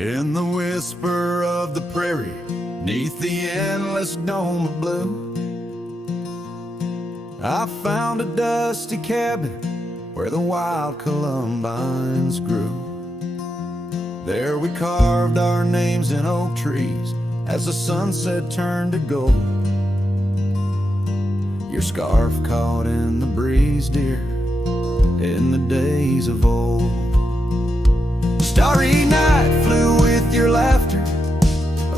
In the whisper of the prairie, neath the endless dome of blue, I found a dusty cabin where the wild columbines grew. There we carved our names in oak trees as the sunset turned to gold. Your scarf caught in the breeze, dear, in the days of old. Starry night flew with your laughter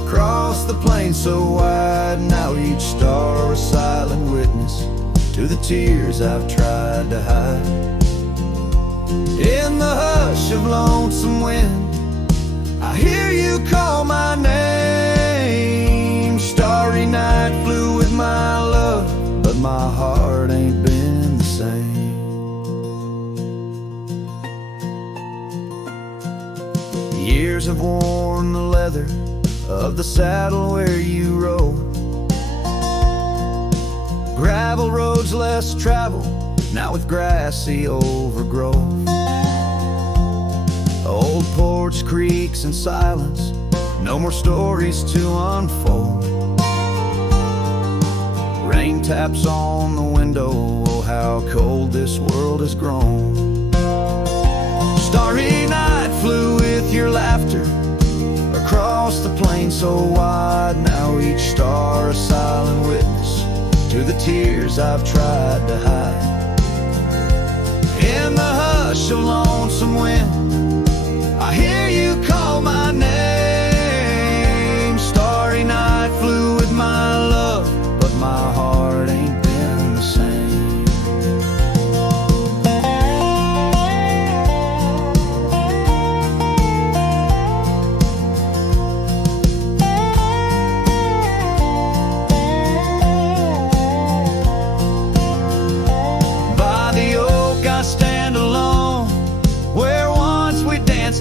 across the plain so wide. Now each star a silent witness to the tears I've tried to hide. In the hush of lonesome wind, I hear you call my name. Starry night flew with my love, but my heart ain't been the same. Years have worn the leather of the saddle where you rode. Gravel roads less traveled, now with grassy overgrowth. Old porch creaks in silence, no more stories to unfold. Rain taps on the window, oh how cold this world has grown. Starry night flew with your laughter across the plain so wide. Now each star a silent witness to the tears I've tried to hide. In the hush of lonesome wind, I hear you call my name. Starry night flew with my love, but my heart ain't been the same.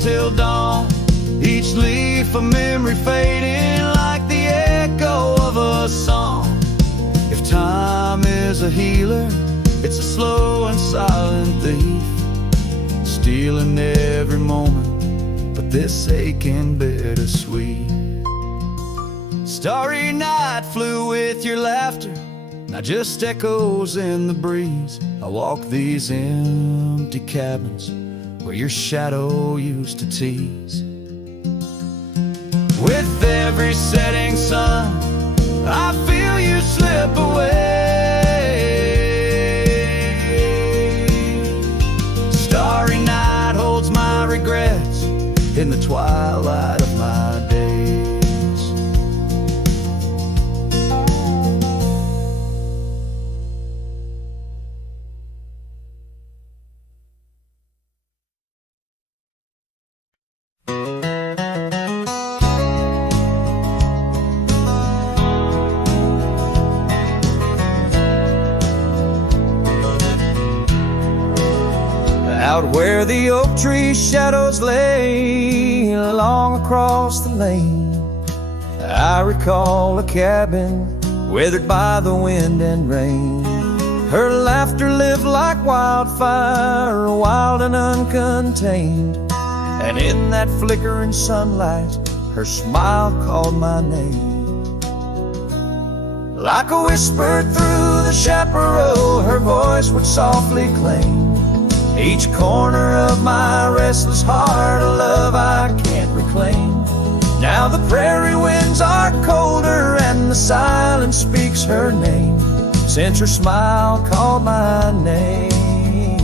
Till dawn, each leaf a memory fading like the echo of a song. If time is a healer, it's a slow and silent thief, stealing every moment, but this aching bittersweet. Starry night flew with your laughter, now just echoes in the breeze. I walk these empty cabins where your shadow used to tease. With every setting sun, I feel you slip away. Starry night holds my regrets in the twilight of my days. Out where the oak tree shadows lay along across the lane, I recall a cabin withered by the wind and rain. Her laughter lived like wildfire, wild and uncontained, and in that flickering sunlight, her smile called my name. Like a whisper through the chaparral, her voice would softly claim each corner of my restless heart, a love I can't reclaim. Now the prairie winds are colder and the silence speaks her name. Since her smile called my name,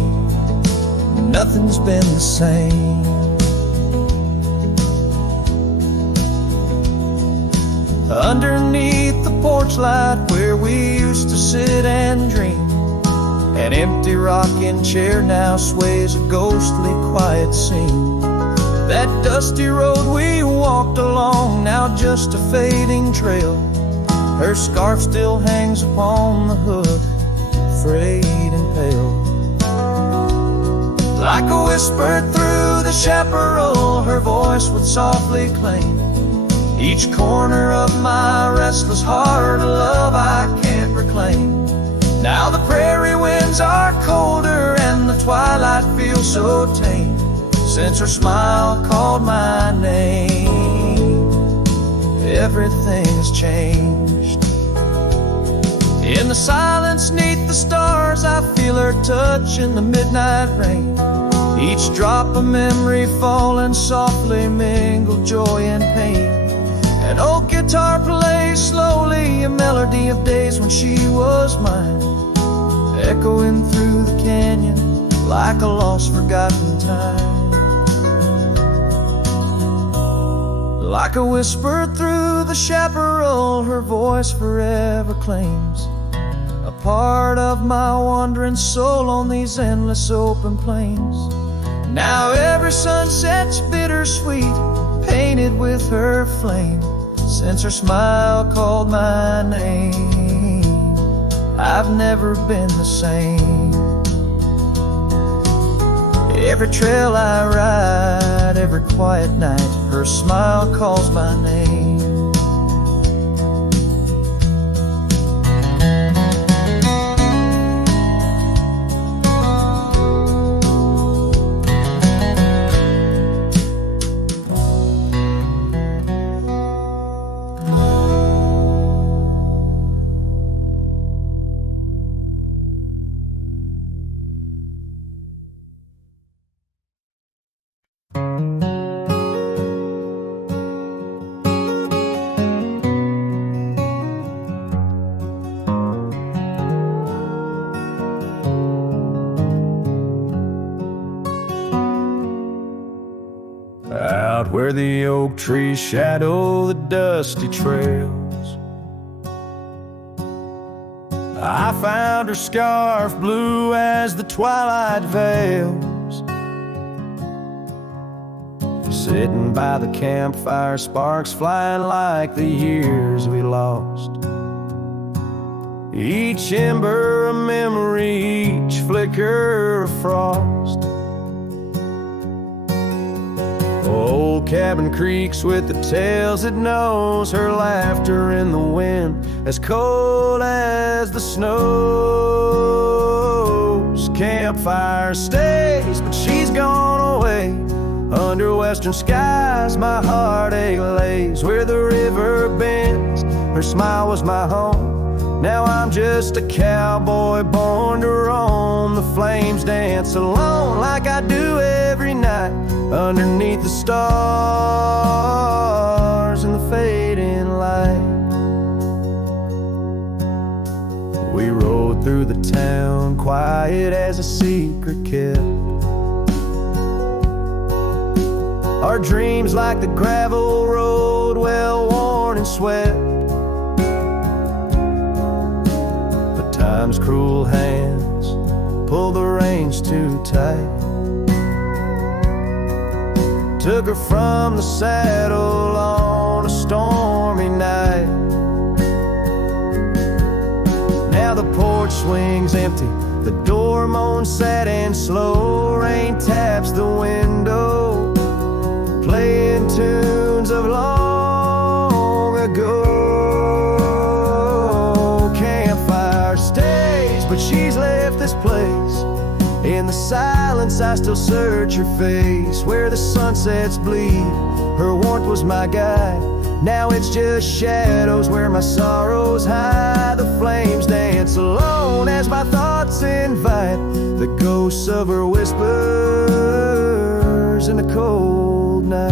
nothing's been the same. Underneath the porch light where we used to sit and dream, an empty rocking chair now sways a ghostly quiet scene. That dusty road we walked along, now just a fading trail. Her scarf still hangs upon the hook, frayed and pale. Like a whisper through the chaparral, her voice would softly claim each corner of my restless heart, a love I can't reclaim. Now the prairie winds are colder and the twilight feels so tame, since her smile called my name. everything has changed. In the silence neath the stars, I feel her touch in the midnight rain. Each drop of memory falling softly mingle joy and pain. An old guitar plays slowly a melody of days when she was mine, echoing through the canyon like a lost forgotten time. Like a whisper through the chaparral, her voice forever claims a part of my wandering soul on these endless open plains. Now every sunset's bittersweet, painted with her flame. Since her smile called my name, I've never been the same. Every trail I ride, every quiet night, her smile calls my name. Out where the oak trees shadow the dusty trails, I found her scarf blue as the twilight veils. Sitting by the campfire, sparks flying like the years we lost. Each ember a memory, each flicker a frost. Old cabin creaks with the tales it knows, her laughter in the wind as cold as the snows. Campfire stays, but she's gone away. Under western skies my heartache lays. Where the river bends, her smile was my home. Now I'm just a cowboy born to roam. The flames dance alone like I do every night, underneath the stars and the fading light. We rode through the town, quiet as a secret kept. Our dreams like the gravel road, well worn and swept. But time's cruel hands pulled the reins too tight. Took her from the saddle on a stormy night. Now the porch swings empty, the door moans sad and slow. Rain taps the window, playing tunes of long ago. Campfire stays, but she's left this place. In the silence I still search her face. Where the sunsets bleed, her warmth was my guide. Now it's just shadows where my sorrows hide. The flames dance alone as my thoughts invite the ghosts of her whispers in the cold night.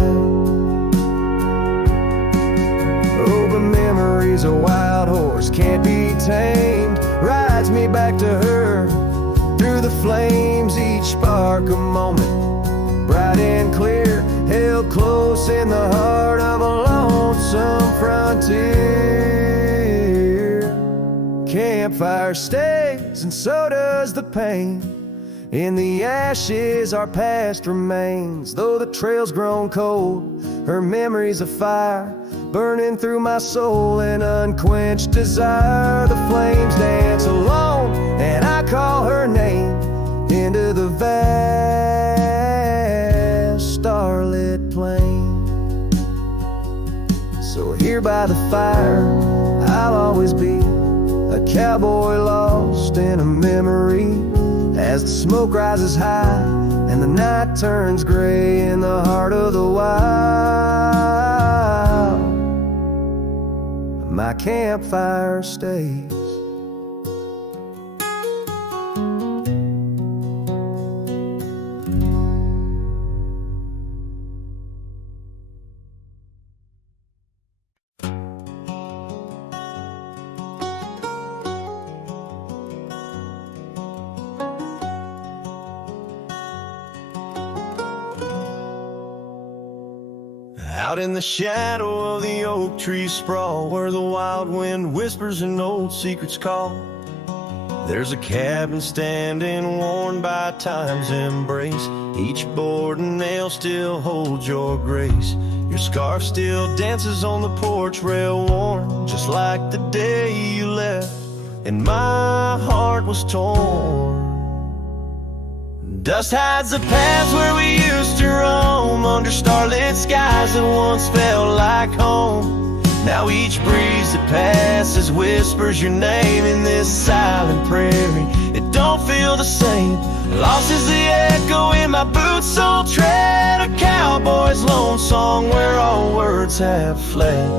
Oh, but memory's a wild horse, can't be tamed. Rides me back to her through the flames, each spark a moment, bright and clear, held close in the heart of a lonesome frontier. Campfire stays, and so does the pain. In the ashes our past remains. Though the trail's grown cold, her memory's a fire, burning through my soul in unquenched desire. The flames dance alone, and I call her name into the vast starlit plain. So here by the fire I'll always be a cowboy lost in a memory. As the smoke rises high and the night turns gray in the heart of the wild, my campfire stays. Out in the shadow of the oak tree sprawl, where the wild wind whispers and old secrets call, there's a cabin standing worn by time's embrace. Each board and nail still holds your grace. Your scarf still dances on the porch rail, worn just like the day you left, and my heart was torn. Dust hides the paths where we used to roam, under starlit skies that once felt like home. Now each breeze that passes whispers your name in this silent prairie. It don't feel the same. Lost is the echo in my boots, so tread a cowboy's lone song where all words have fled.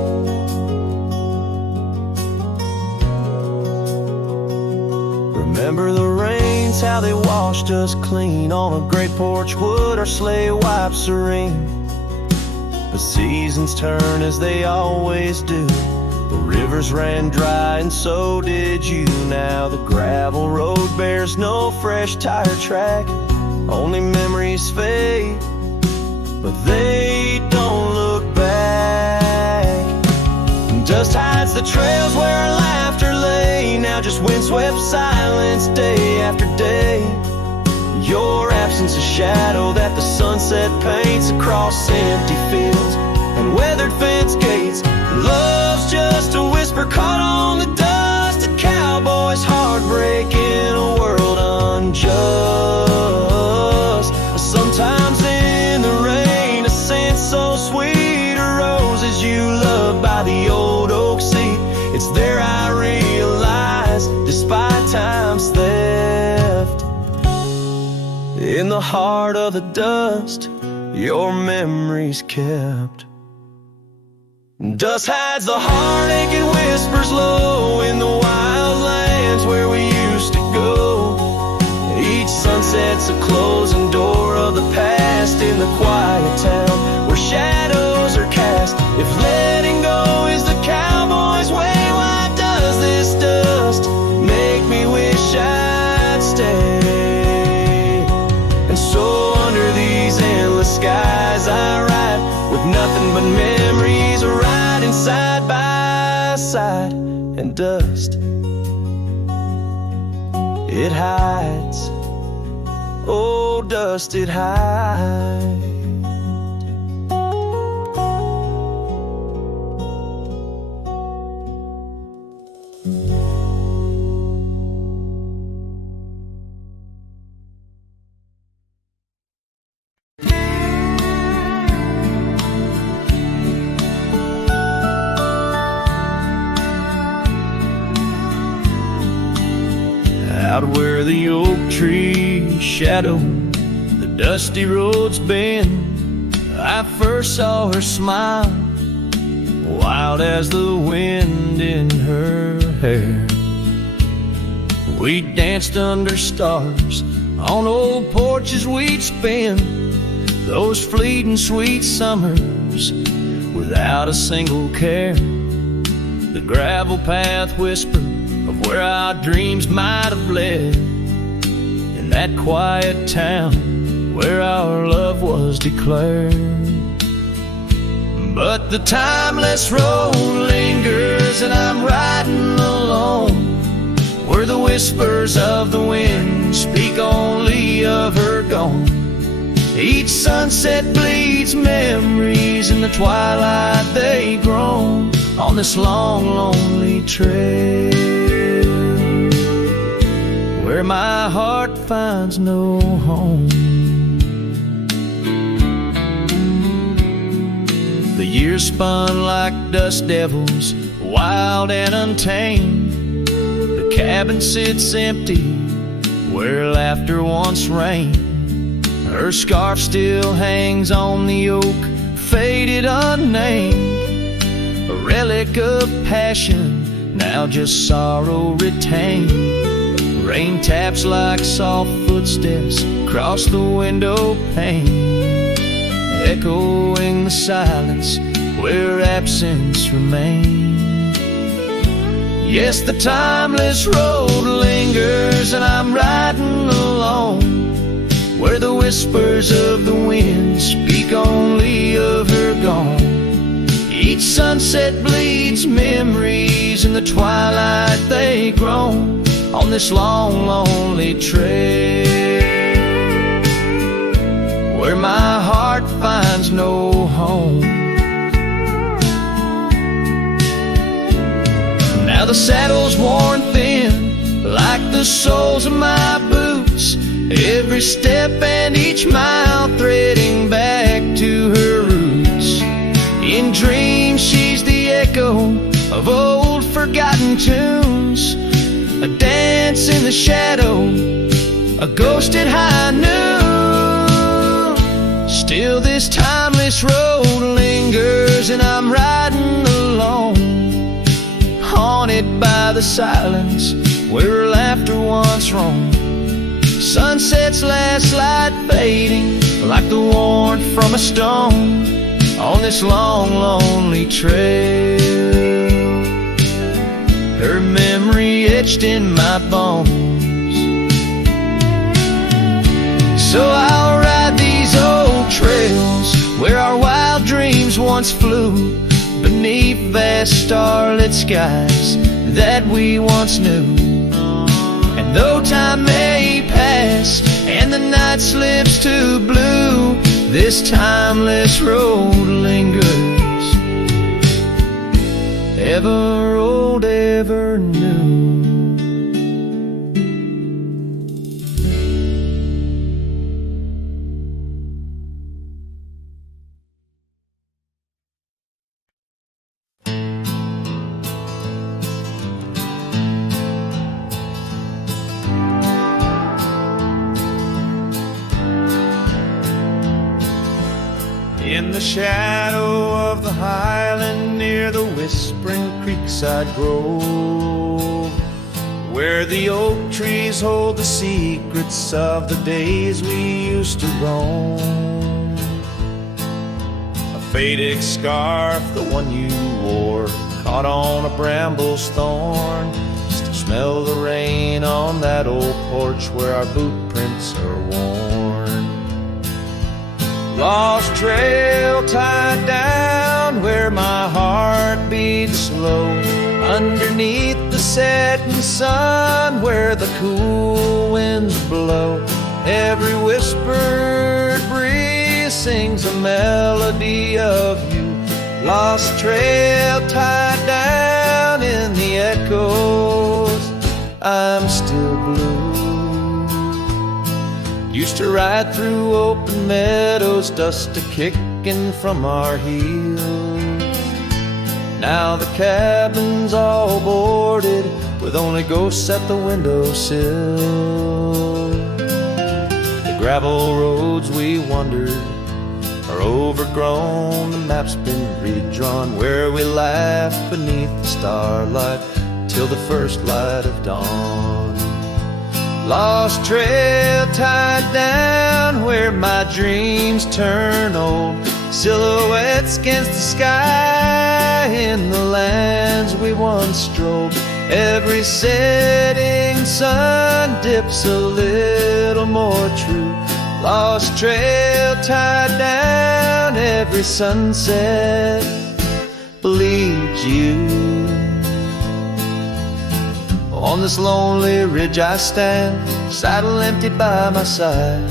Remember the rains, how they washed us clean. On a great porch wood our sleigh wiped serene. But seasons turn as they always do. The rivers ran dry and so did you. Now the gravel road bears no fresh tire track. Only memories fade, but they don't look back. Dust hides the trails where our laughter lay. Now just windswept silence day after day. Your absence a shadow that the sunset paints across empty fields and weathered fence gates. Love's just a whisper caught on the dust. A cowboy's heartbreak in a world unjust. Sometimes in the rain, a scent so sweet, a roses you loved by the old oak seat. It's there I realize, despite time's theft, in the heart of the dust, your memory's kept. Dust hides the heartache and whispers low in the wild lands where we used to go. Each sunset's a closing door of the past in the quiet town where shadows are cast. If letting go is the cowboy's way, why does this dust make me wish I'd stay? And so under these endless skies I ride, with nothing but memories riding side by side. And dust, it hides, oh dust, it hides. Out where the oak tree shadow the dusty roads bend, I first saw her smile, wild as the wind in her hair. We danced under stars on old porches we'd spend those fleeting sweet summers without a single care. The gravel path whispered of where our dreams might have led, in that quiet town where our love was declared. But the timeless road lingers and I'm riding alone, where the whispers of the wind speak only of her gone. Each sunset bleeds memories, in the twilight they groan on this long, lonely trail, where my heart finds no home. The years spun like dust devils, wild and untamed. The cabin sits empty where laughter once reigned. Her scarf still hangs on the oak, faded unnamed, a relic of passion, now just sorrow retained. Rain taps like soft footsteps across the window pane, echoing the silence where absence remains. Yes, the timeless road lingers, and I'm riding alone, where the whispers of the wind speak only of her gone. Each sunset bleeds memories, in the twilight they groan on this long, lonely trail, where my heart finds no home. Now the saddle's worn thin, like the soles of my boots, every step and each mile threading back to her roots. In dreams she's the echo of old forgotten tunes, a dance in the shadow, a ghost at high noon. Still this timeless road lingers, and I'm riding alone, haunted by the silence where laughter once roamed. Sunset's last light fading like the warmth from a stone on this long, lonely trail, her memory etched in my bones. So I'll ride these old trails where our wild dreams once flew, beneath vast starlit skies that we once knew. And though time may pass and the night slips to blue, this timeless road lingers, ever old, ever new. In the shadow of the highland near the whispering creekside grove, where the oak trees hold the secrets of the days we used to roam. A faded scarf, the one you wore, caught on a bramble's thorn. Still smell the rain on that old porch where our boot prints are worn. Lost trail tied down where my heart beats slow, underneath the setting sun where the cool winds blow. Every whispered breeze sings a melody of you. Lost trail tied down in the echoes, I'm still blue. Used to ride through open meadows, dust a-kicking from our heels. Now the cabin's all boarded, with only ghosts at the windowsill. The gravel roads we wandered are overgrown, the map's been redrawn, where we laughed beneath the starlight till the first light of dawn. Lost trail tied down where my dreams turn old, silhouettes against the sky in the lands we once strolled. Every setting sun dips a little more true. Lost trail tied down, every sunset bleeds you. On this lonely ridge I stand, saddle empty by my side.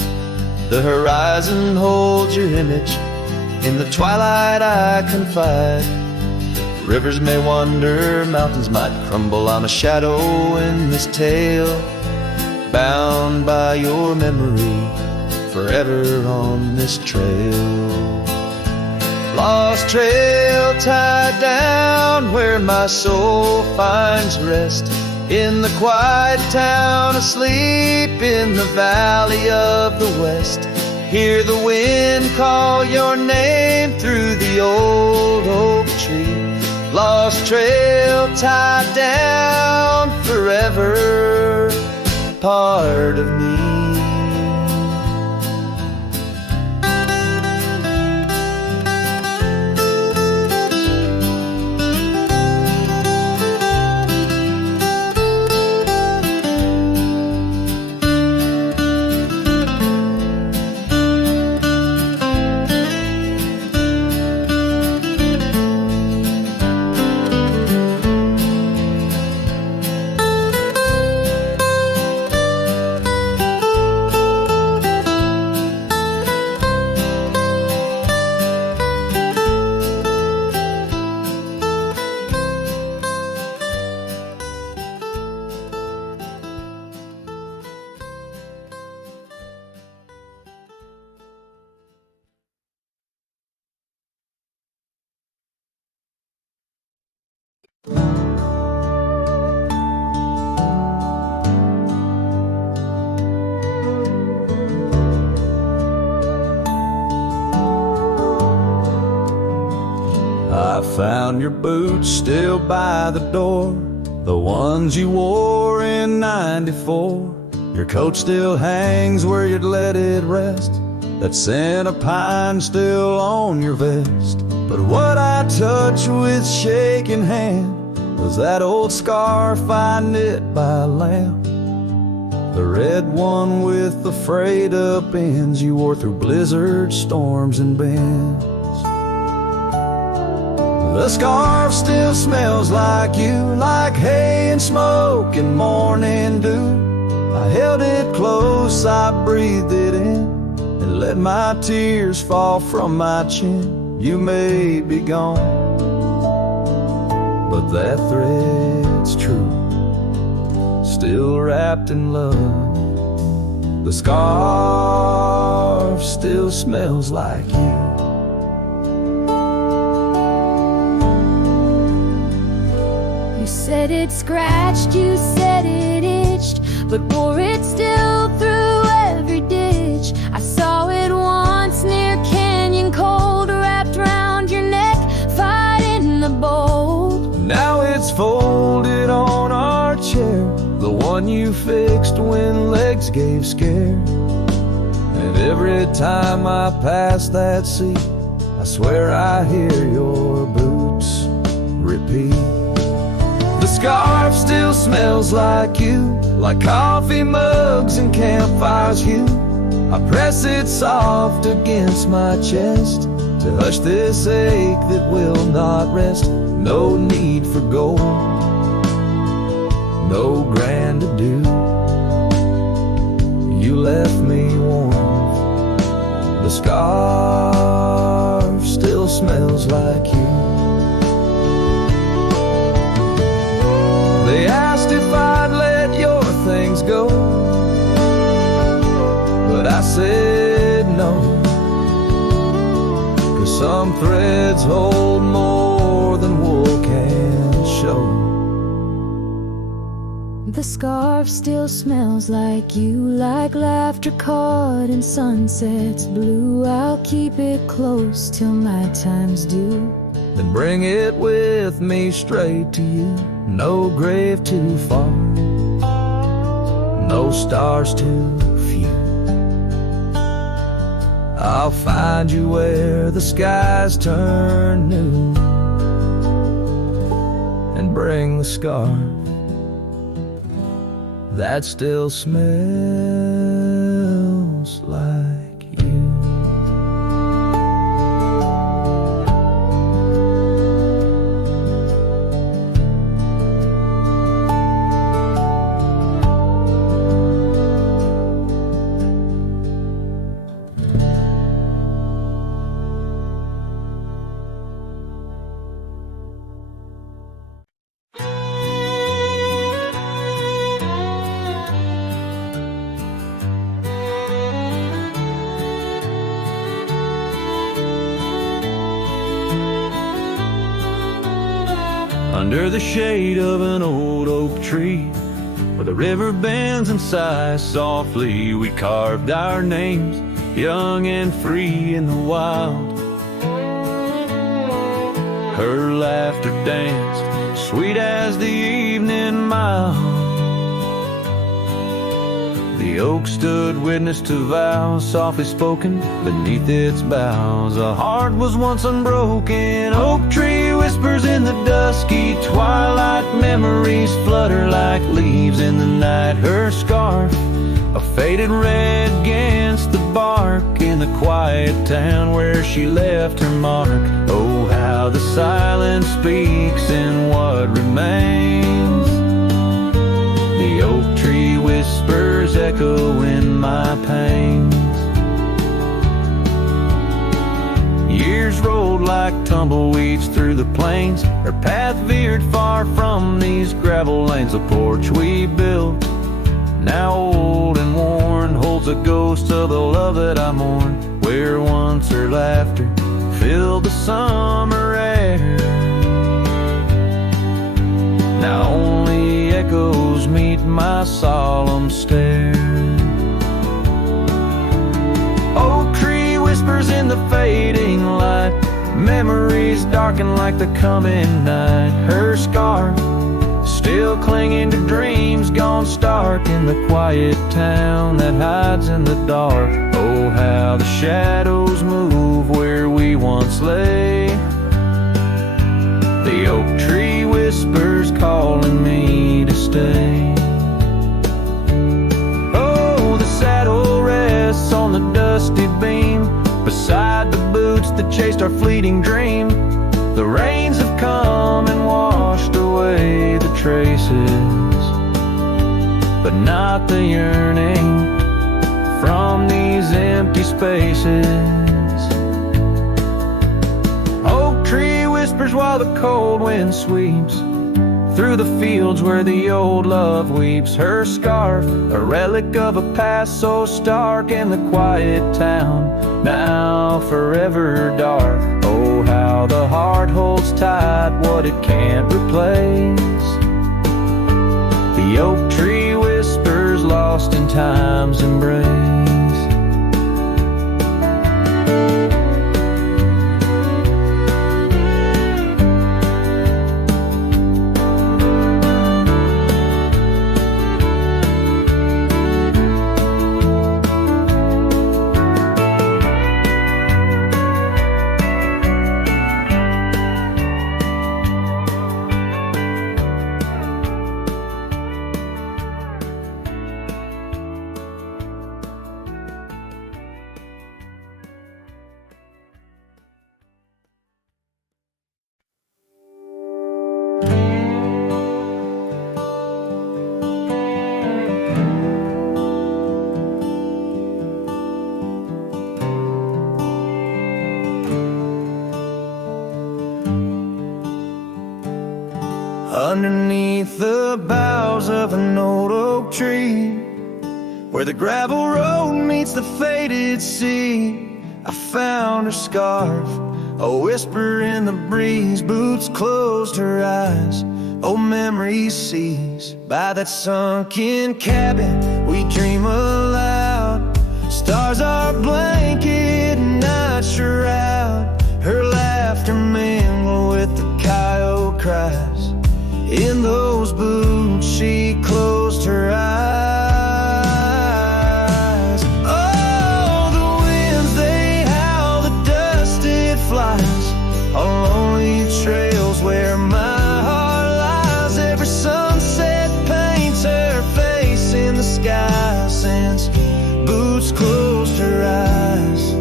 The horizon holds your image, in the twilight I confide. Rivers may wander, mountains might crumble, I'm a shadow in this tale, bound by your memory, forever on this trail. Lost trail tied down where my soul finds rest, in the quiet town asleep in the valley of the west. Hear the wind call your name through the old oak tree. Lost lost trail tied down forever, part of me. I found your boots still by the door, the ones you wore in '94. Your coat still hangs where you'd let it rest, that scent of pine still on your vest. But what I touched with shaking hand was that old scarf I knit by lamp, the red one with the frayed up ends you wore through blizzards, storms, and bends. The scarf still smells like you, like hay and smoke and morning dew. I held it close, I breathed it in, and let my tears fall from my chin. You may be gone, but that thread's true, still wrapped in love. The scarf still smells like you. You said it scratched, you said it itched, but wore it still through every ditch. I saw it once near Canyon Cold, wrapped round your neck, fighting the bold. Now it's folded on our chair, the one you fixed when legs gave scare. And every time I pass that seat, I swear I hear your boots repeat. The scarf still smells like you, like coffee mugs and campfires hue. I press it soft against my chest to hush this ache that will not rest. No need for gold, no grand ado. You left me warm, the scarf still smells like you. They asked if I'd let your things go, but I said no, 'cause some threads hold more than wool can show. The scarf still smells like you, like laughter caught in sunsets blue. I'll keep it close till my time's due, Then bring it with me straight to you. No grave too far, no stars too few. I'll find you where the skies turn new, and bring the scarf that still smells like you. Under the shade of an old oak tree, where the river bends and sighs softly, we carved our names, young and free in the wild. Her laughter danced, sweet as the evening mild. The oak stood witness to vows softly spoken beneath its boughs. A heart was once unbroken. Oak tree whispers in the dusky twilight. Memories flutter like leaves in the night. Her scarf, a faded red against the bark, in the quiet town where she left her mark. Oh, how the silence speaks in what remains. The oak tree whispers echo in my pains. Years rolled like tumbleweeds through the plains. Her path veered far from these gravel lanes. The porch we built, now old and worn, holds a ghost of the love that I mourn. Where once her laughter filled the summer air, now only echoes meet my solemn stare. Oak tree whispers in the fading light. Memories darken like the coming night. Her scarf, still clinging to dreams gone stark, in the quiet town that hides in the dark. Oh, how the shadows move where we once lay. The oak tree whispers calling me to stay. Oh, the saddle rests on the dusty beam, beside the boots that chased our fleeting dream. The rains have come and washed away the traces, but not the yearning from these empty spaces. Oak tree whispers while the cold wind sweeps through the fields where the old love weeps. Her scarf, a relic of a past so stark, in the quiet town, now forever dark. Oh, how the heart holds tight what it can't replace. The oak tree whispers lost in time's embrace. Underneath the boughs of an old oak tree, where the gravel road meets the faded sea, I found her scarf, a whisper in the breeze. Boots closed her eyes, old memories seized. By that sunken cabin we dream aloud. Stars are blanket, night shroud. Her laughter mingle with the coyote cries. In those boots she closed her eyes. Oh, the winds they howl, the dust it flies on lonely trails where my heart lies. Every sunset paints her face in the sky. Since boots closed her eyes,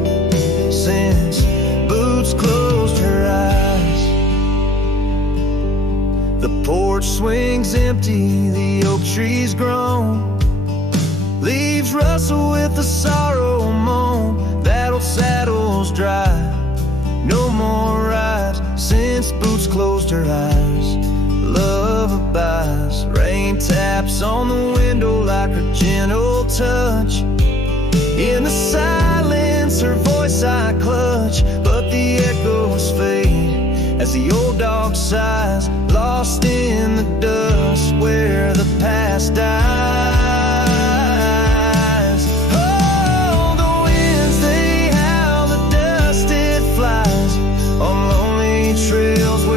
since boots closed her eyes. The porch swings empty, the oak tree's grown. Leaves rustle with the sorrow moan. That old saddle's dry, no more rides since boots closed her eyes. Love abides, rain taps on the window like her gentle touch. In the silence her voice I clutch, but the echoes fade as the old dog sighs, lost in the dust where the past dies. Oh, the winds they howl, the dust it flies on lonely trails where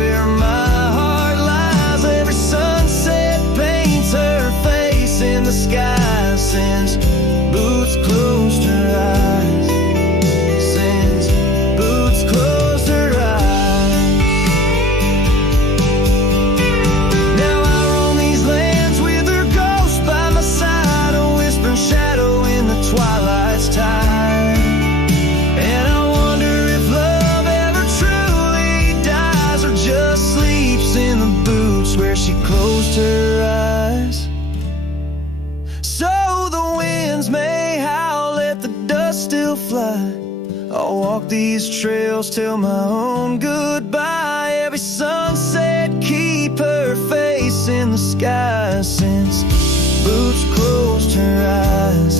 fly. I'll walk these trails till my own goodbye. Every sunset, keep her face in the sky. Since Boots closed her eyes,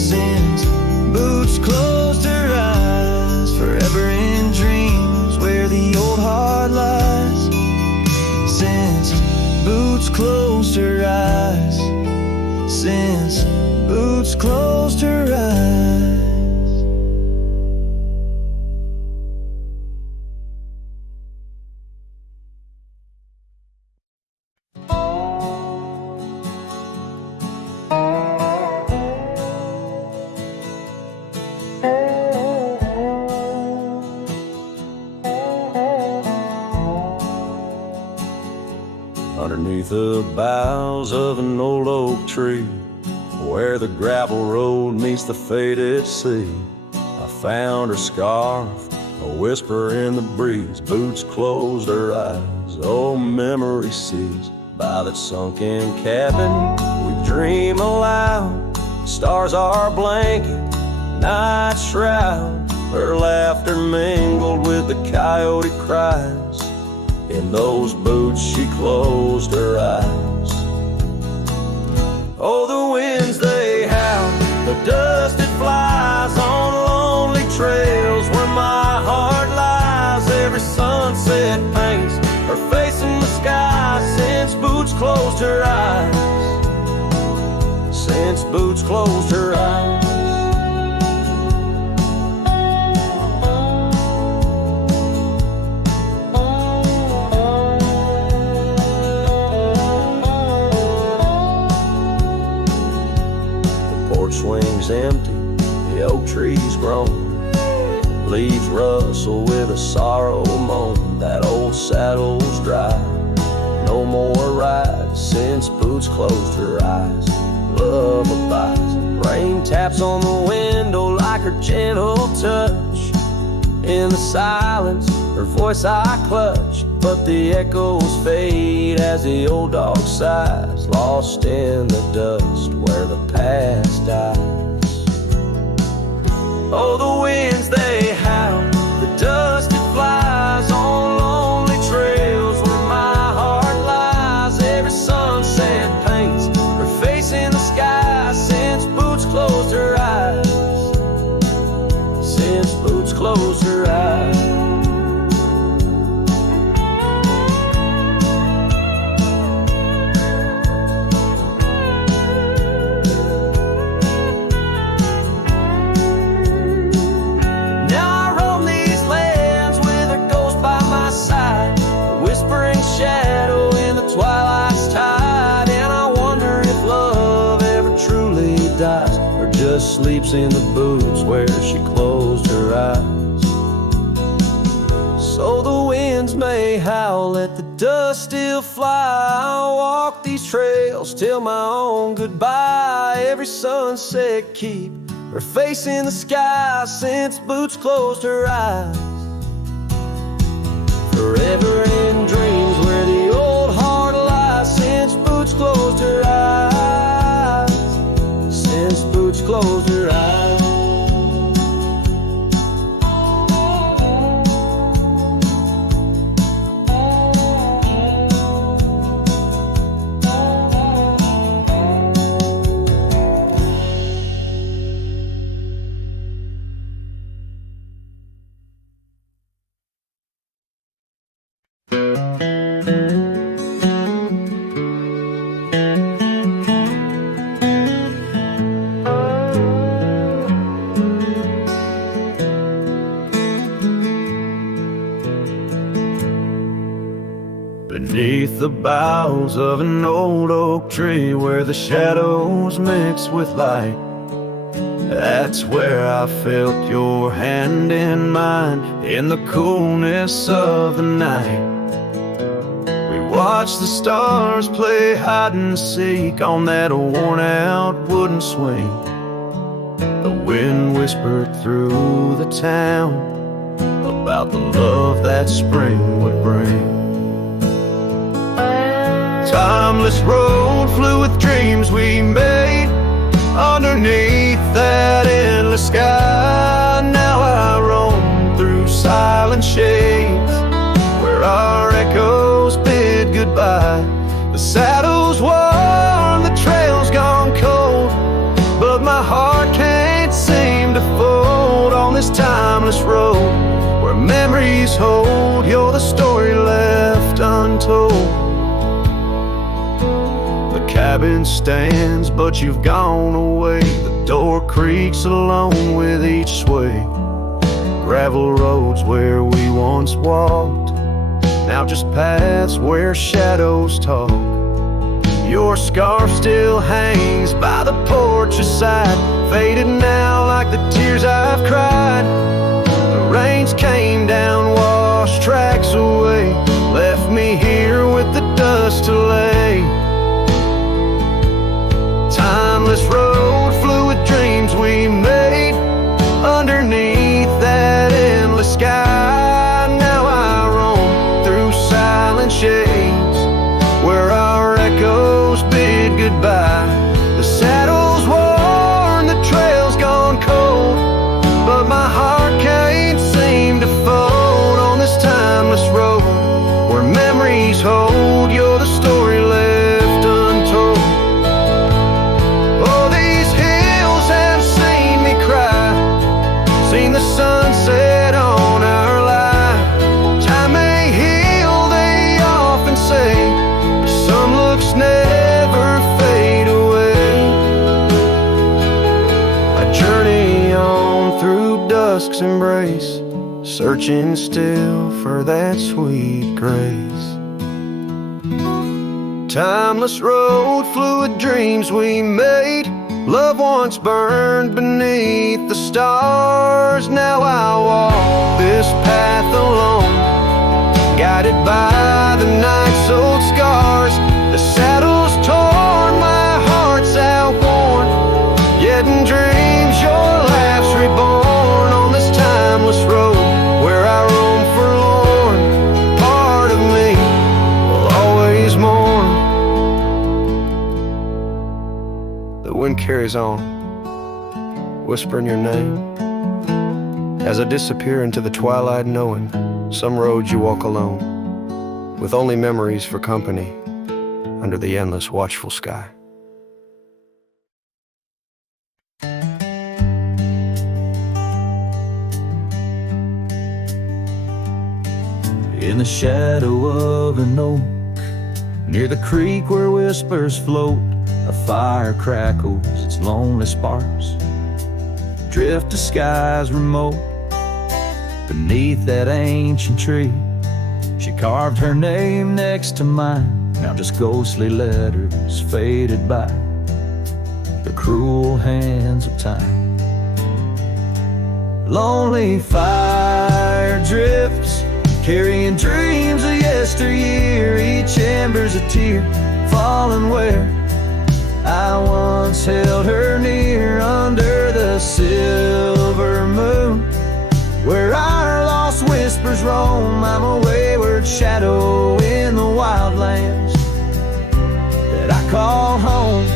since Boots closed her eyes, forever in dreams where the old heart lies. Since Boots closed her eyes, since Boots closed her eyes. Underneath the boughs of an old oak tree, where the gravel road meets the faded sea, I found her scarf, a whisper in the breeze. Boots closed her eyes, old memory seized. By that sunken cabin, we dream aloud. Stars are blanket, night shroud. Her laughter mingled with the coyote cries. In those boots she closed her eyes. Oh, the winds they howl, the dust it flies on lonely trails where my heart lies. Every sunset paints her face in the sky. Since Boots closed her eyes, since Boots closed her eyes. Swings empty, the oak tree's grown. Leaves rustle with a sorrow moan. That old saddle's dry, no more rides. Since Boots closed her eyes, love abides. Rain taps on the window like her gentle touch. In the silence, her voice I clutch, but the echoes fade as the old dog sighs, lost in the dust where the past dies. Oh, the winds they howl, the dust it flies on lonely trails where my heart lies. Every sunset paints her face in the sky. Since Boots closed her eyes, since Boots closed her eyes. Shadow in the twilight's tide, and I wonder if love ever truly dies, or just sleeps in the boots where she closed her eyes. So the winds may howl, let the dust still fly. I'll walk these trails till my own goodbye. Every sunset keep her face in the sky. Since Boots closed her eyes, forever in dreams where the old heart lies. Since Boots closed her eyes, since Boots closed her eyes. Beneath the boughs of an old oak tree where the shadows mix with light, that's where I felt your hand in mine in the coolness of the night. We watched the stars play hide and seek on that worn out wooden swing. The wind whispered through the town about the love that spring would bring. Timeless road flew with dreams we made underneath that endless endless sky. Now I roam through silent shades where our echoes bid goodbye. The saddle's worn, the trail's gone cold, but my heart can't seem to fold on this timeless road where memories hold. You're the story left untold. The cabin stands, but you've gone away. The door creaks along with each sway. Gravel roads where we once walked, now just paths where shadows talk. Your scarf still hangs by the porch's side, faded now like the tears I've cried. The rains came down, washed tracks away, left me here with the dust to lay. Timeless road, fluid dreams we made underneath that endless sky. Now I roam through silent shades where our echoes bid goodbye. The saddle's worn, the trail's gone cold, but my heart can't seem to fold on this timeless road where memories hold. You're the story left untold. Oh, these hills have seen me cry, seen the sunset on our line. Time may heal, they often say, some looks never fade away. I journey on through dusk's embrace, searching still for that sweet grace. Timeless road, fluid dreams we made, love once burned beneath the stars. Now I walk this path alone, guided by the night's old scars. The saddle's torn, my heart's outworn, yet in dreams your laugh's reborn on this timeless road where I roam forlorn. Part of me will always mourn. The wind carries on, whispering your name as I disappear into the twilight, knowing some roads you walk alone, with only memories for company under the endless watchful sky. In the shadow of an oak, near the creek where whispers float, a fire crackles its lonely sparks, drift to skies remote. Beneath that ancient tree, she carved her name next to mine, now just ghostly letters faded by the cruel hands of time. Lonely fire drifts, carrying dreams of yesteryear. Each ember's a tear falling where I once held her near, under the silver moon where our lost whispers roam. I'm a wayward shadow in the wildlands that I call home.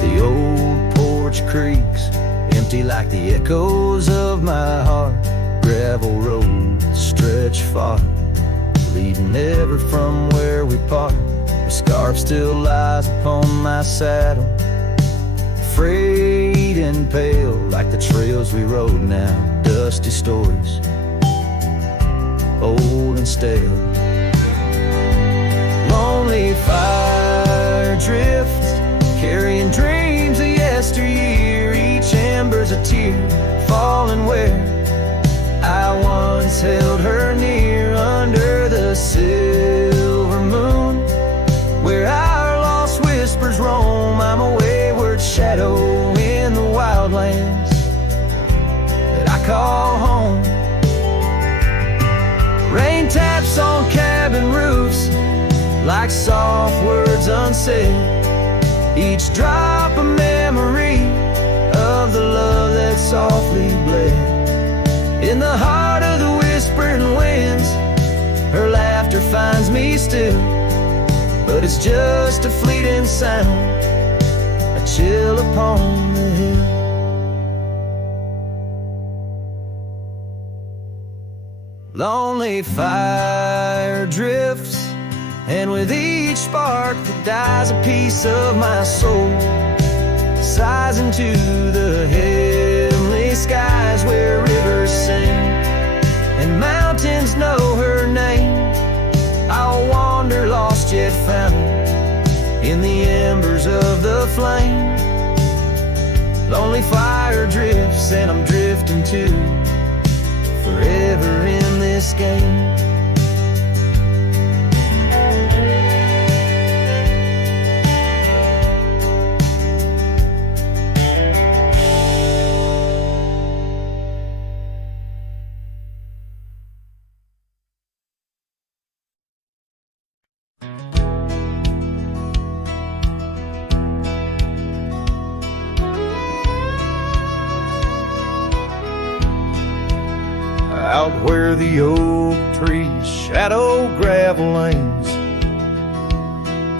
The old porch creaks, empty like the echoes of my heart. Gravel roads stretch far, leading ever from where we part. The scarf still lies upon my saddle, frayed and pale like the trails we rode now. Dusty stories, old and stale. Lonely fire drifts, carrying dreams of yesteryear. Each ember's a tear falling where I once held her near, under the silver moon where our lost whispers roam. I'm a wayward shadow in the wildlands that I call home. Rain taps on cabin roofs like soft words unsaid, each drop a memory of the love that softly bled. In the heart of the whispering winds, her laughter finds me still, but but it's just a fleeting sound, a chill upon the hill. Lonely fire drifts, and with each spark that dies a piece of my soul sighs into the heavenly skies where rivers sing and mountains know her name. I'll wander lost yet found in the embers of the flame. Lonely fire drifts and I'm drifting too, forever in this game. Out where the oak trees shadow gravel lanes,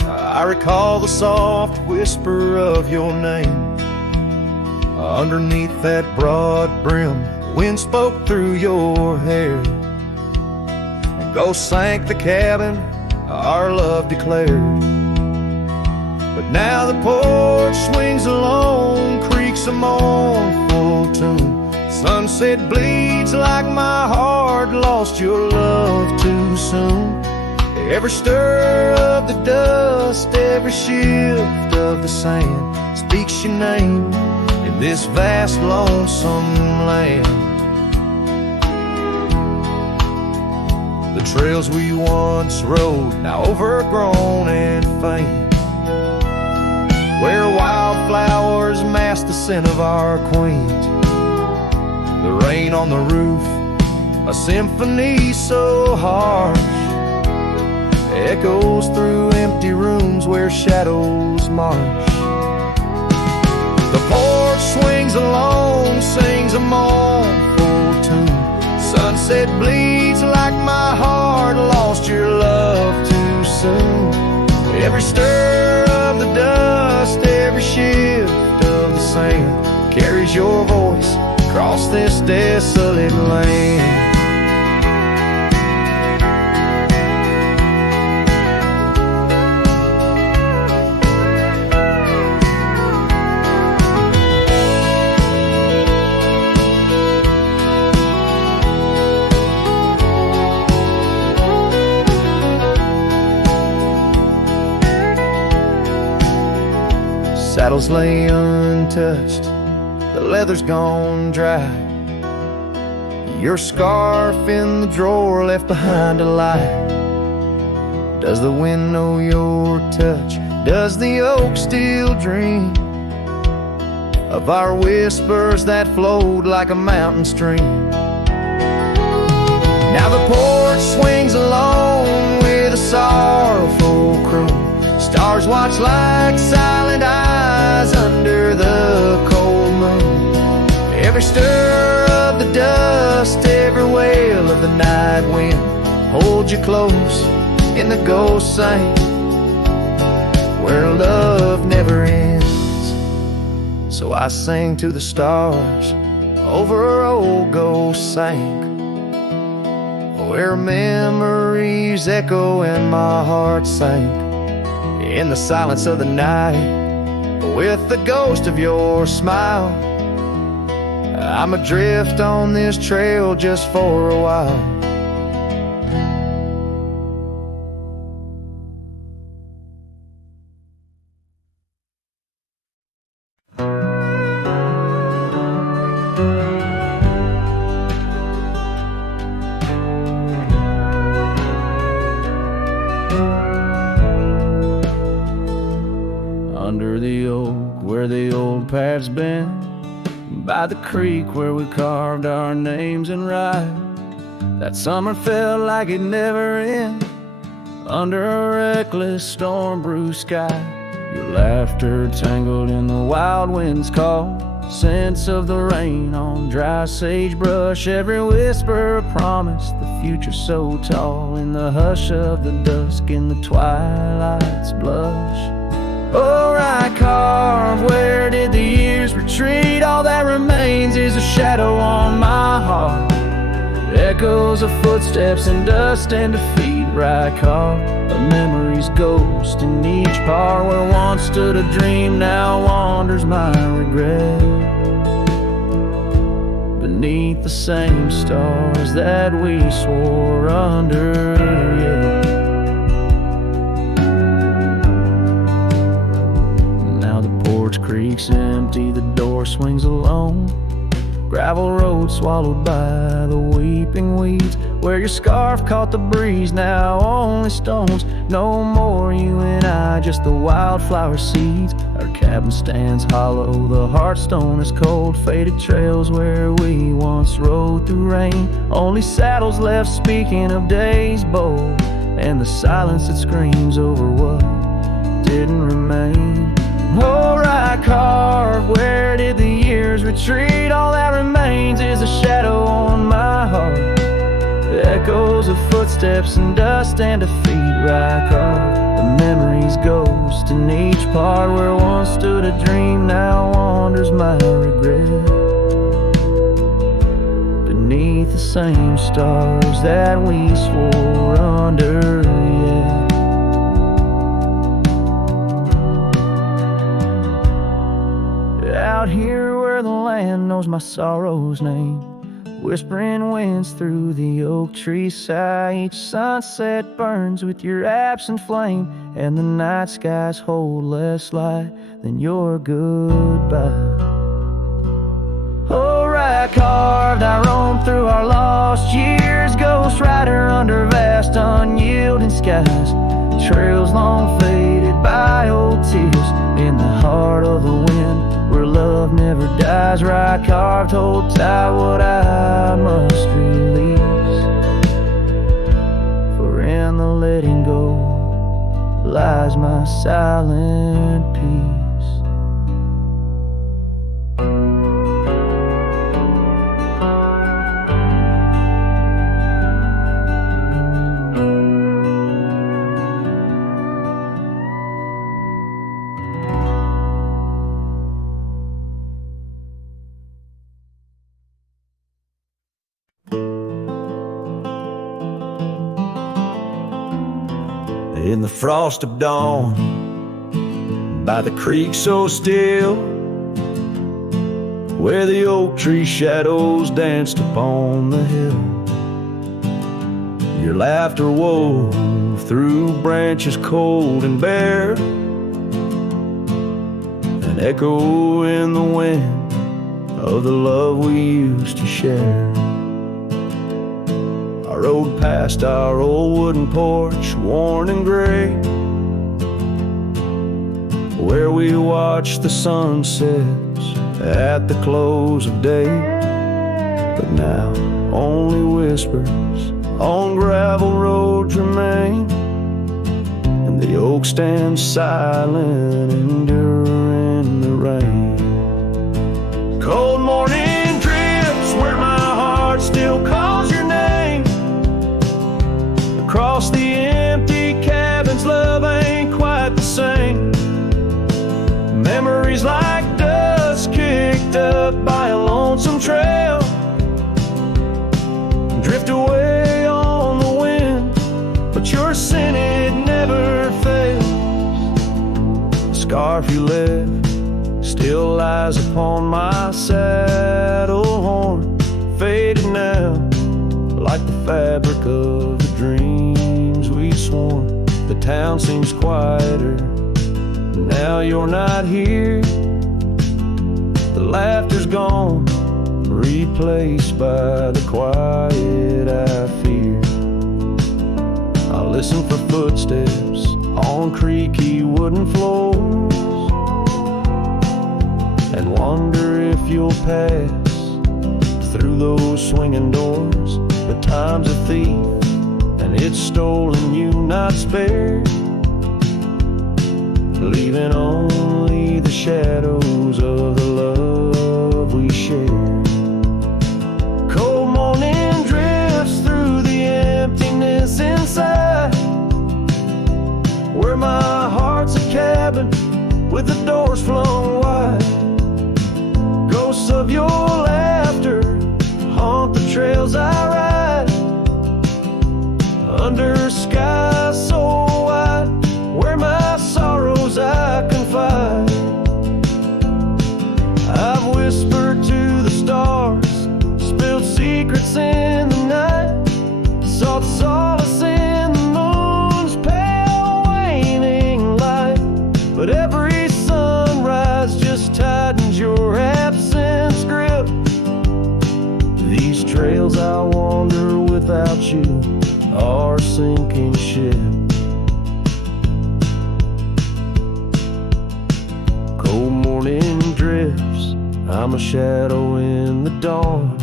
I recall the soft whisper of your name. Underneath that broad brim, wind spoke through your hair, and ghosts sank the cabin our love declared. But now the porch swings alone, creaks a mournful tune. Sunset bleeds like my heart lost your love too soon. Every stir of the dust, every shift of the sand speaks your name in this vast lonesome land. The trails we once rode, now overgrown and faint, where wildflowers mask the scent of our queens. The rain on the roof, a symphony so harsh, echoes through empty rooms where shadows march. The porch swings alone, sings a mournful tune. Sunset bleeds like my heart lost your love too soon. Every stir of the dust, every shift of the sand carries your voice across this desolate land. Saddles lay untouched, the leather's gone dry. Your scarf in the drawer left behind to lie. Does the wind know your touch? Does the oak still dream of our whispers that flowed like a mountain stream? Now the porch swings alone with a sorrowful croon. Stars watch like silent eyes under the cold moon. Every stir of the dust, every wail of the night wind holds you close in the ghost sing where love never ends. So I sing to the stars over old ghost sank, where memories echo and my heart sank in the silence of the night with the ghost of your smile. I'm adrift on this trail just for a while. Under the oak where the old paths been, by the creek where we carved our names in rye. That summer felt like it never ended, under a reckless storm-bruised sky. Your laughter tangled in the wild wind's call, scents of the rain on dry sagebrush, every whisper a promise, the future so tall, in the hush of the dusk, in the twilight's blush. Oh, right carve, where did the years retreat? All that remains is a shadow on my heart, echoes of footsteps and dust and defeat. Right carve, a memory's ghost in each part, where once stood a dream, now wanders my regret. Beneath the same stars that we swore under, yeah. Now the porch creaks empty, the door swings alone, gravel road swallowed by the weeping weeds, where your scarf caught the breeze, now only stones. No more you and I, just the wildflower seeds. Our cabin stands hollow, the hearthstone is cold, faded trails where we once rode through rain. Only saddles left speaking of days bold, and the silence that screams over what didn't remain. Oh, right carve, where did the years retreat? All that remains is a shadow on my heart, echoes of footsteps and dust and defeat. Right carve, the memory's ghost in each part, where once stood a dream, now wanders my regret. Beneath the same stars that we swore under, yeah. Out here where the land knows my sorrow's name, whispering winds through the oak tree sigh. Each sunset burns with your absent flame, and the night skies hold less light than your goodbye. Oh, right carved, I roam through our lost years, ghost rider under vast unyielding skies, trails long faded by old tears, in the heart of the wind where love never dies. Right carved, hold tight what I must release, for in the letting go lies my silent peace. In the frost of dawn, by the creek so still, where the oak tree shadows danced upon the hill, your laughter wove through branches cold and bare, an echo in the wind of the love we used to share. I rode past our old wooden porch, worn and gray, where we watched the sunsets at the close of day. But now only whispers on gravel roads remain, and the oak stands silent, enduring the rain. Cold morning drifts where my heart still calls your name. Across the empty cabins, love ain't quite the same. Memories like dust kicked up by a lonesome trail drift away on the wind, but your scent, it never fails. The scarf you left still lies upon my saddle horn, faded now like the fabric of the dreams we sworn. The town seems quieter now you're not here. The laughter's gone, replaced by the quiet I fear. I listen for footsteps on creaky wooden floors, and wonder if you'll pass through those swinging doors. But time's a thief, and it's stolen you, not spared. leaving only the shadows of the love we shared. Cold morning drifts through the emptiness inside, where my heart's a cabin with the doors flung wide. Ghosts of your laughter haunt the trails I ride, under skies so wide, where my sorrows I confide. I've whispered to the stars, spilled secrets in the night, sought solace in the moon's pale waning light. But every sunrise just tightens your absence grip. These trails I wander without you are a sinking ship. Cold morning drifts, I'm a shadow in the dawn,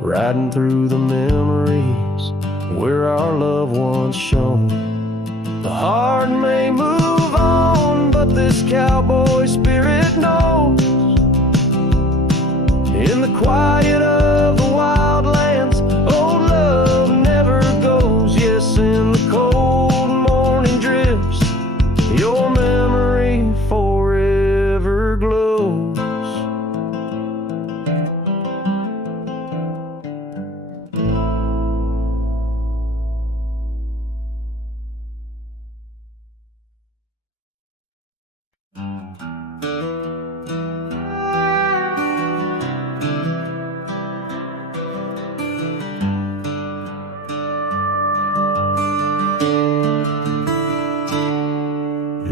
riding through the memories where our love once shone. The heart may move on, but this cowboy spirit knows, in the quiet of the wildlands, old love never goes. Yes, in the cold morning drifts, your memory forever glows.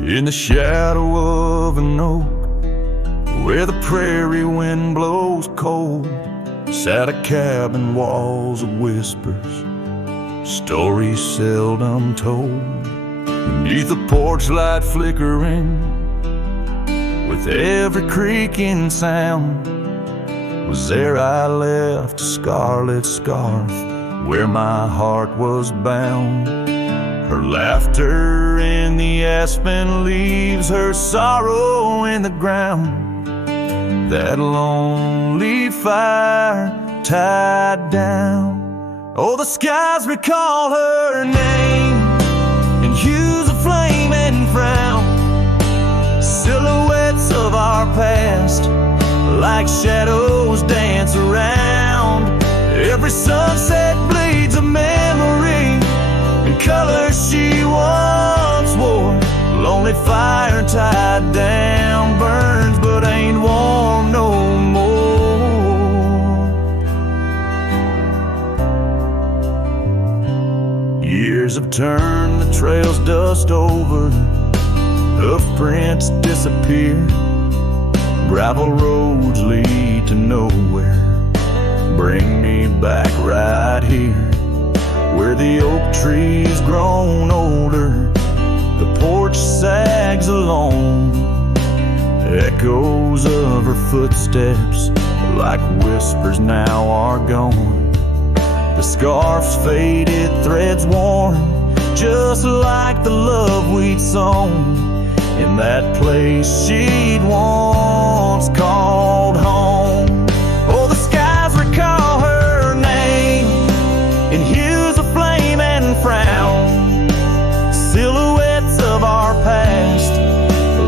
In the shadow of an oak, where the prairie wind blows cold, sat a cabin, walls of whispers, stories seldom told. Beneath the porch light flickering, with every creaking sound, was there I left a scarlet scarf where my heart was bound. Her laughter in the aspen leaves, her sorrow in the ground. That lonely fire tied down. Oh, the skies recall her name in hues of flame and frown. Silhouettes of our past, like shadows, dance around. Every sunset bleeds a memory in colors she once wore. Lonely fire tied down, burns but ain't warm no more. Years have turned the trails dust over, hoof prints disappear, gravel roads lead to nowhere. Bring me back right here, where the oak tree's grown older, the porch sags along. Echoes of her footsteps, like whispers, now are gone. The scarf's faded, threads worn, just like the love we'd sown in that place she'd once called home. Oh, the skies recall her name in hues of flame and frown. Silhouettes of our past,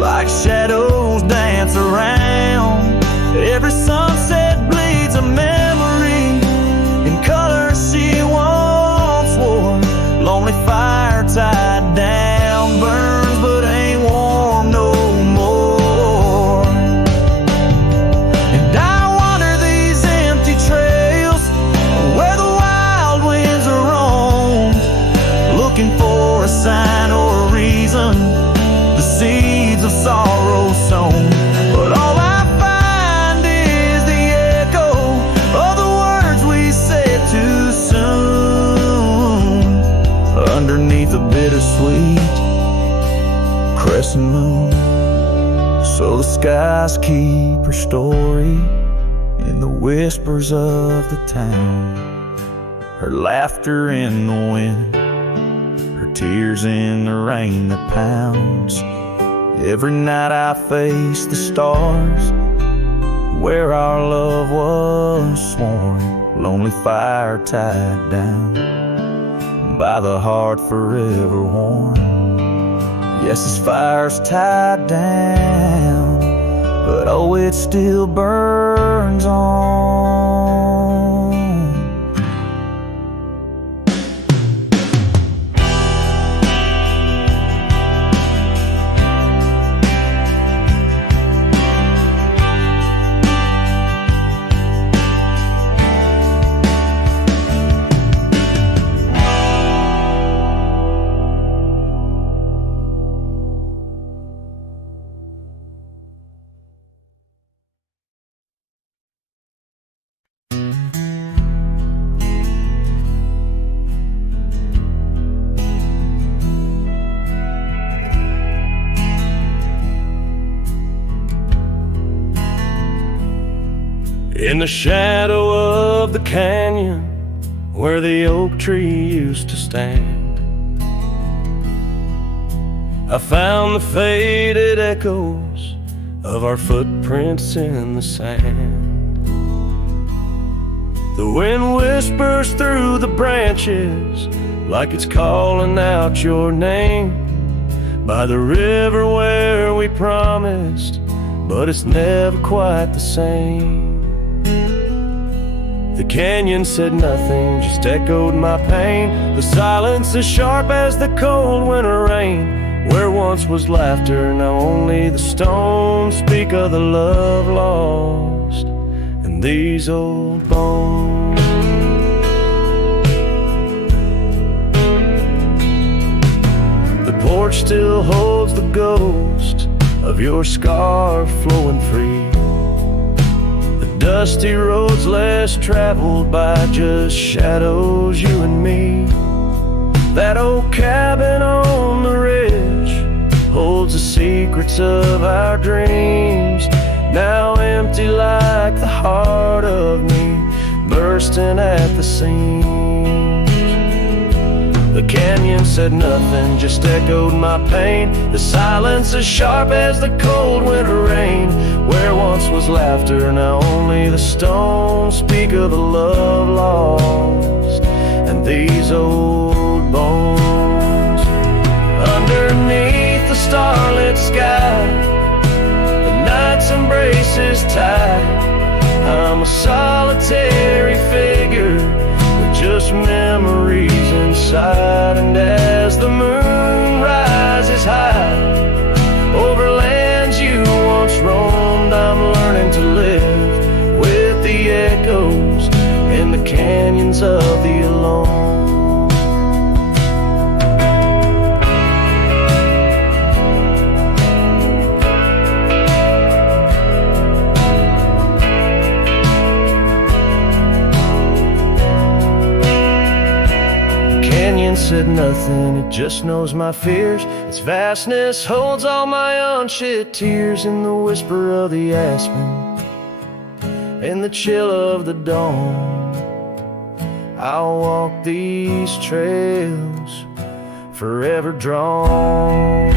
like shadows, dance around. Every sunset bleeds a memory in colors she once wore. Lonely fire tied down, burns but ain't warm no more. And I wander these empty trails where the wild winds are roamed, looking for a sign or a reason, the seeds of sorrow sown. But all I find is the echo of the words we said too soon, underneath a bittersweet crescent moon. So the skies keep her story in the whispers of the town, her laughter in the wind, her tears in the rain that pounds. Every night I face the stars, where our love was sworn, lonely fire tied down by the heart forever warm. Yes, this fire's tied down, but oh, it still burns on. In the shadow of the canyon where the oak tree used to stand, I found the faded echoes of our footprints in the sand. The wind whispers through the branches like it's calling out your name, by the river where we promised, but it's never quite the same. The canyon said nothing, just echoed my pain. The silence as sharp as the cold winter rain. Where once was laughter, now only the stones speak of the love lost and these old bones. The porch still holds the ghost of your scarf flowing free. Dusty roads less traveled by, just shadows, you and me. That old cabin on the ridge holds the secrets of our dreams, now empty like the heart of me, bursting at the seams. The canyon said nothing, just echoed my pain. The silence as sharp as the cold winter rain. Where once was laughter, now only the stones speak of the love lost and these old bones. Underneath the starlit sky, the night's embrace is tight. I'm a solitary figure with just memories inside. And as the moon rises high over lands you once roamed, I'm learning to live with the echoes in the canyons of the alone. Said nothing, it just knows my fears. Its vastness holds all my unshed tears. In the whisper of the aspen, in the chill of the dawn, I'll walk these trails forever drawn.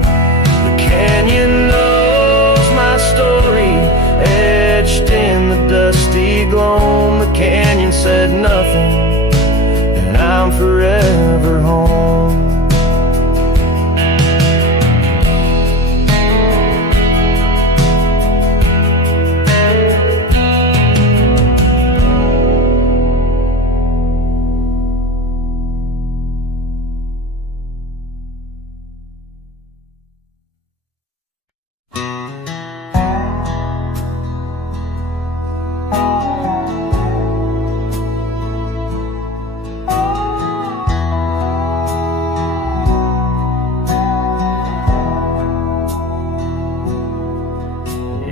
The canyon knows my story, etched in the dusty gloam. The canyon said nothing, I'm forever home.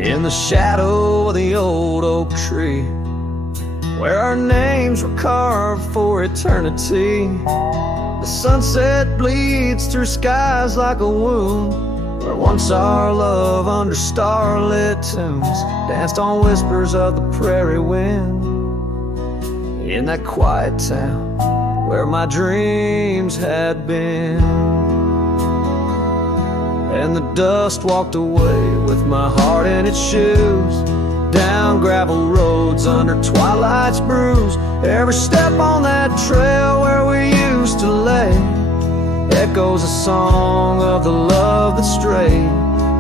In the shadow of the old oak tree, where our names were carved for eternity, the sunset bleeds through skies like a wound, where once our love under starlit tunes danced on whispers of the prairie wind. In that quiet town where my dreams had been, and the dust walked away with my heart in its shoes. Down gravel roads under twilight's bruise, every step on that trail where we used to lay echoes a song of the love that strayed,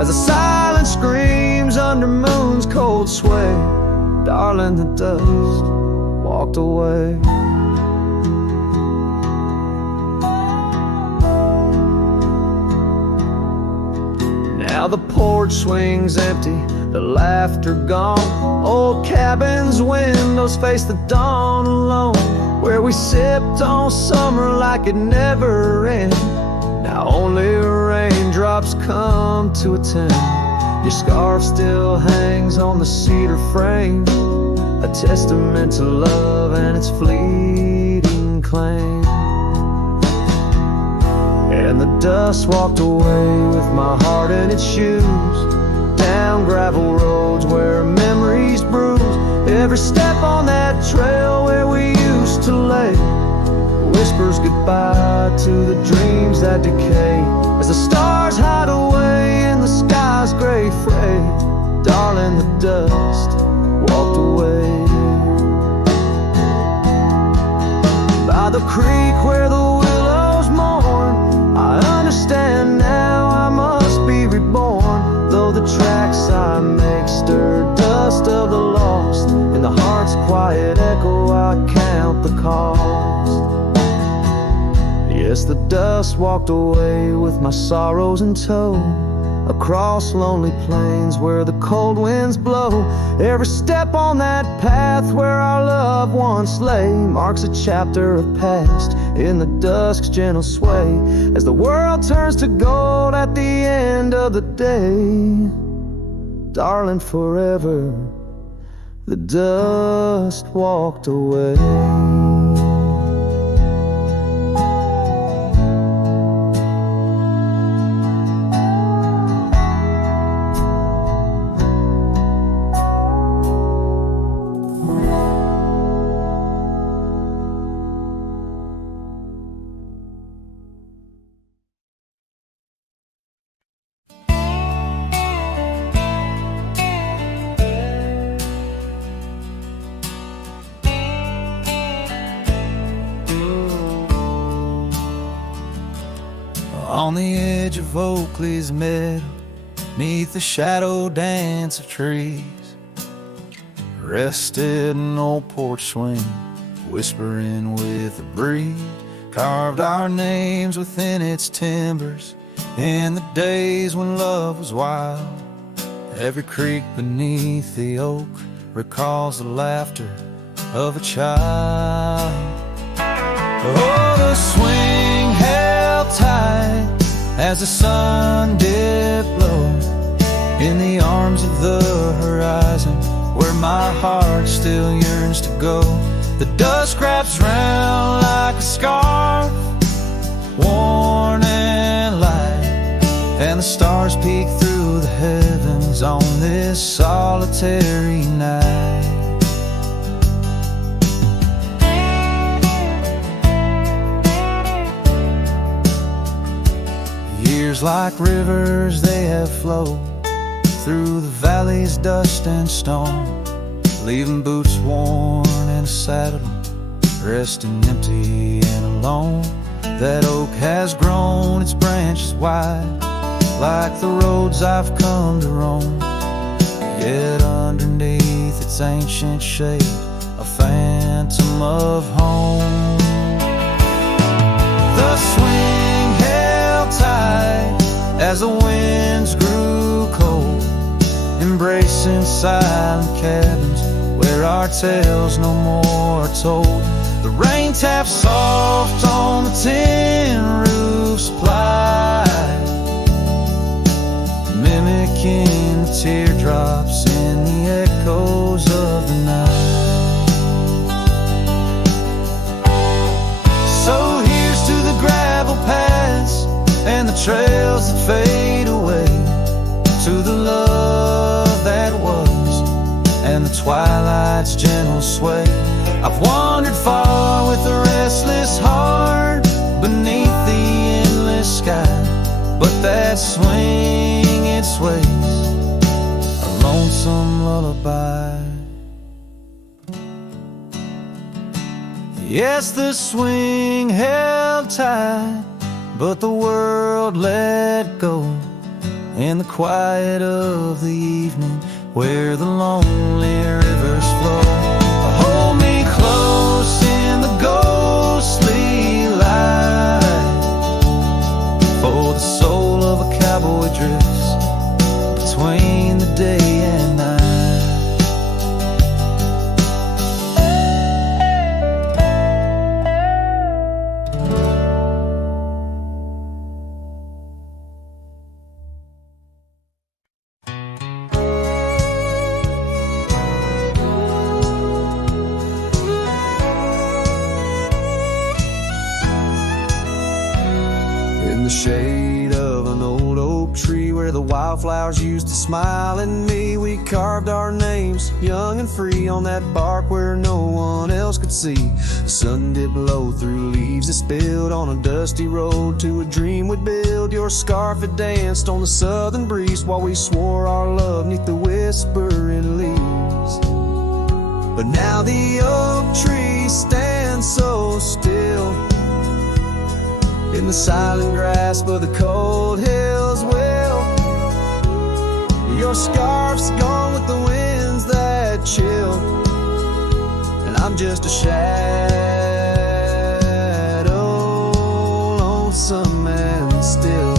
as the silence screams under moon's cold sway. Darling, the dust walked away. Now the porch swings empty, the laughter gone. Old cabins' windows face the dawn alone, where we sipped on summer like it never ended. Now only raindrops come to attend. Your scarf still hangs on the cedar frame, a testament to love and its fleeting claim. And the dust walked away with my heart in its shoes, down gravel roads where memories bruise. Every step on that trail where we used to lay whispers goodbye to the dreams that decay, as the stars hide away in the sky's gray fray. Darling, the dust walked away. By the creek where the willows mourn, I understand now I must be reborn. Though the tracks I make stir dust of the lost, in the heart's quiet echo I count the cost. Yes, the dust walked away with my sorrows in tow, across lonely plains where the cold winds blow. Every step on that path where our love once lay marks a chapter of past in the dusk's gentle sway, as the world turns to gold at the end of the day. Darling, forever the dust walked away. On the edge of Oakley's meadow, neath the shadow dance of trees, rested an old porch swing, whispering with the breeze. Carved our names within its timbers in the days when love was wild. Every creek beneath the oak recalls the laughter of a child. Oh, the swing held tight as the sun dipped low in the arms of the horizon, where my heart still yearns to go. The dust wraps round like a scarf, worn and light, and the stars peek through the heavens on this solitary night. Years like rivers they have flowed through the valley's dust and stone, leaving boots worn and a saddle, resting empty and alone. That oak has grown its branches wide, like the roads I've come to roam, yet underneath its ancient shade, a phantom of home. The swing held tight as the winds grew cold, embracing silent cabins where our tales no more are told. The rain taps soft on the tin roof's ply, mimicking the teardrops in the echoes of the night. So here's to the gravel paths and the trails that fade away, to the love that was and the twilight's gentle sway. I've wandered far with a restless heart beneath the endless sky, but that swing it sways, a lonesome lullaby. Yes, the swing held tight, but the world let go in the quiet of the evening where the lonely rivers flow. Hold me close in the ghostly light, for the soul of a cowboy drifts between the day and night. In the shade of an old oak tree where the wildflowers used to smile at me, we carved our names, young and free, on that bark where no one else could see. The sun did blow through leaves that spilled on a dusty road to a dream we'd build. Your scarf had danced on the southern breeze while we swore our love neath the whispering leaves. But now the oak tree stands so still in the silent grasp of the cold hills. Well, your scarf's gone with the winds that chill, and I'm just a shadow, lonesome and still.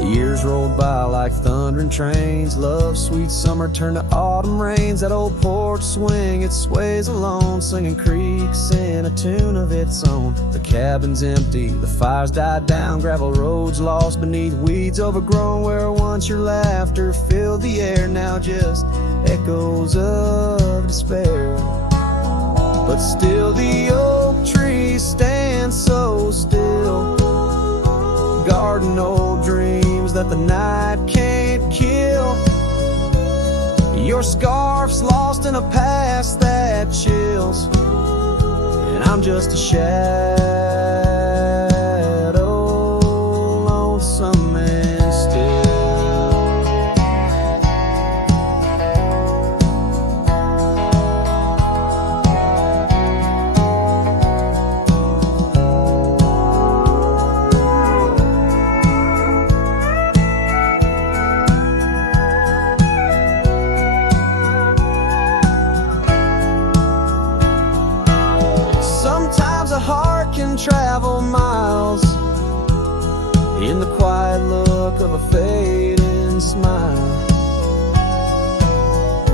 Years rolled by like thundering trains. Love, sweet summer turned to autumn rains. That old porch swing, it sways alone, singing creeks in a tune of its own. The cabin's empty, the fire's died down, gravel roads lost beneath weeds overgrown. Where once your laughter filled the air, now just echoes of despair. But still the oak tree stands so still, guarding old dreams that the night can't kill. Your scarf's lost in a past that chills, and I'm just a shadow, lonesome and still. Travel miles in the quiet look of a fading smile,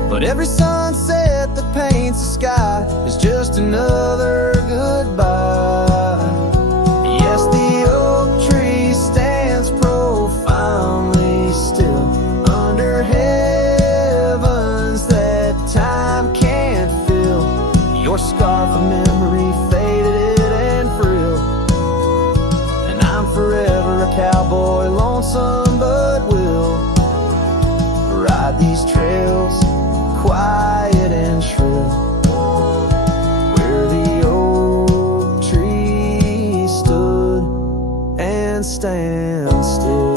but every sunset that paints the sky is just another goodbye. Yes, the oak tree stands profoundly still under heavens that time can't fill. Your scarf of memory faded forever a cowboy, lonesome but will ride these trails quiet and shrill, where the oak tree stood and stands still.